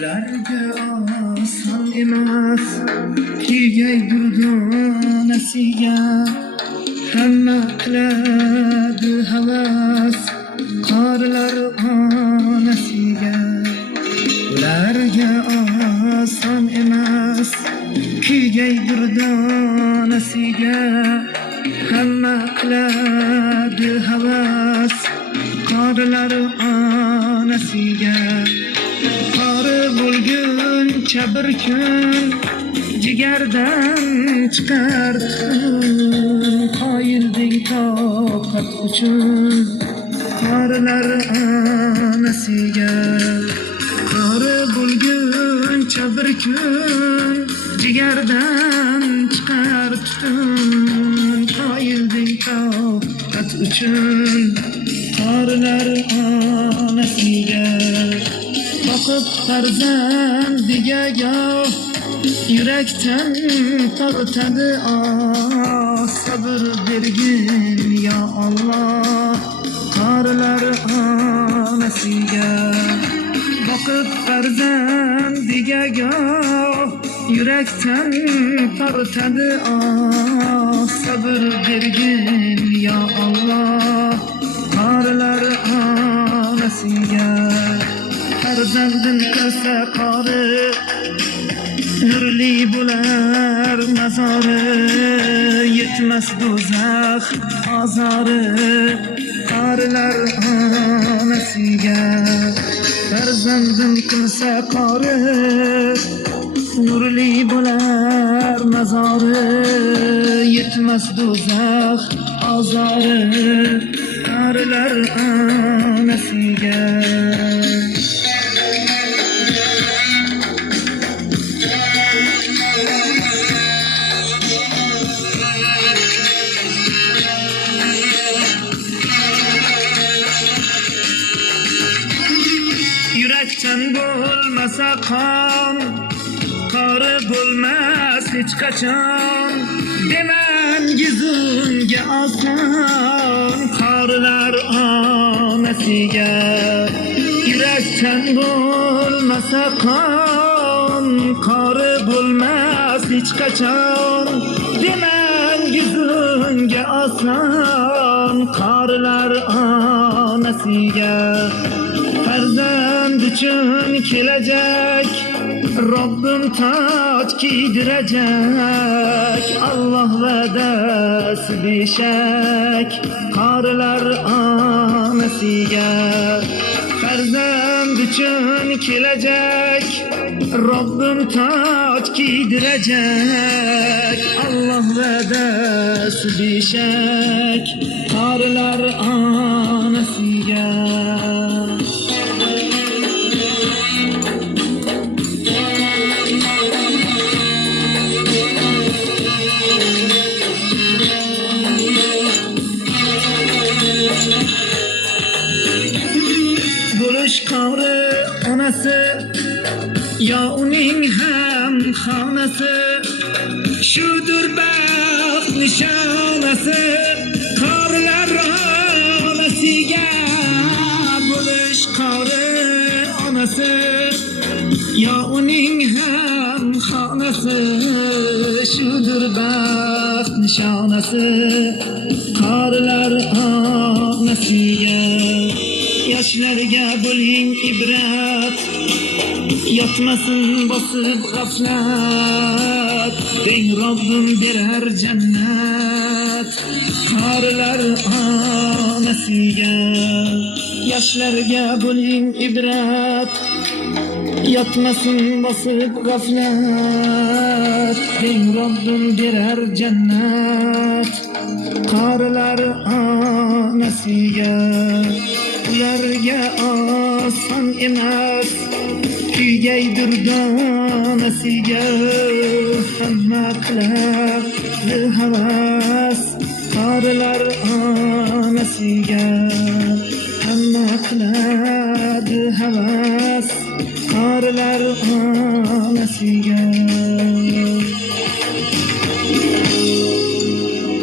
ularga oson emas kiyay durdonasiga hamma qiladi havas qorilar onasiga ularga oson emas kiyay durdonasiga hamma qiladi havas qorilar onasiga qori bo'lguncha bir kun jigardan chiqardim qoyilding toqat uchun qorilar onasiga qori bo'lguncha bir kun jigardan chiqardim qoyilding toqat uchun qorilar onasiga boqib farzandiga goh yurakdan tortadi sabr bergin ya Allah qorilar onasiga boqib farzandiga goh yurakdan tortadi sabr bergin ya Allah qorilar onasiga farzandin qilsa qori nurli bo'lar mazori yetmas do'zax azori qorilar onasiga farzandin qilsa qori nurli bo'lar mazori yetmas do'zax azori qorilar onasiga yurakdan bo'lmasa qon qori bo'lmas hech qachon demangiz unga oson qorilar onasiga yurakdan bo'lmasa qon qori bo'lmas hech qachon demangiz unga oson qorilar onasiga farzand uchun kelajak Robbim toj kiydirajak Allah va'dasi beshak qorilar onasiga farzand uchun kelajak Robbim toj kiydirajak Allah va'dasi beshak qorilar onasiga qori onasi yo uning ham xonasi shudur baxt nishonasi qorilar onasiga bo'lish qori onasi yo uning ham xonasi shudur baxt nishonasi qorilar onasiga yoshlarga bo'ling ibrat yotmasin bosib g'aflat deng Robbim berar jannat qorilar onasiga yoshlarga bo'ling ibrat yotmasin bosib g'aflat deng Robbim berar jannat qorilar onasiga ularga oson emas kiyay durdonasiga hamma qiladi havas qorilar onasiga hamma qiladi havas qorilar onasiga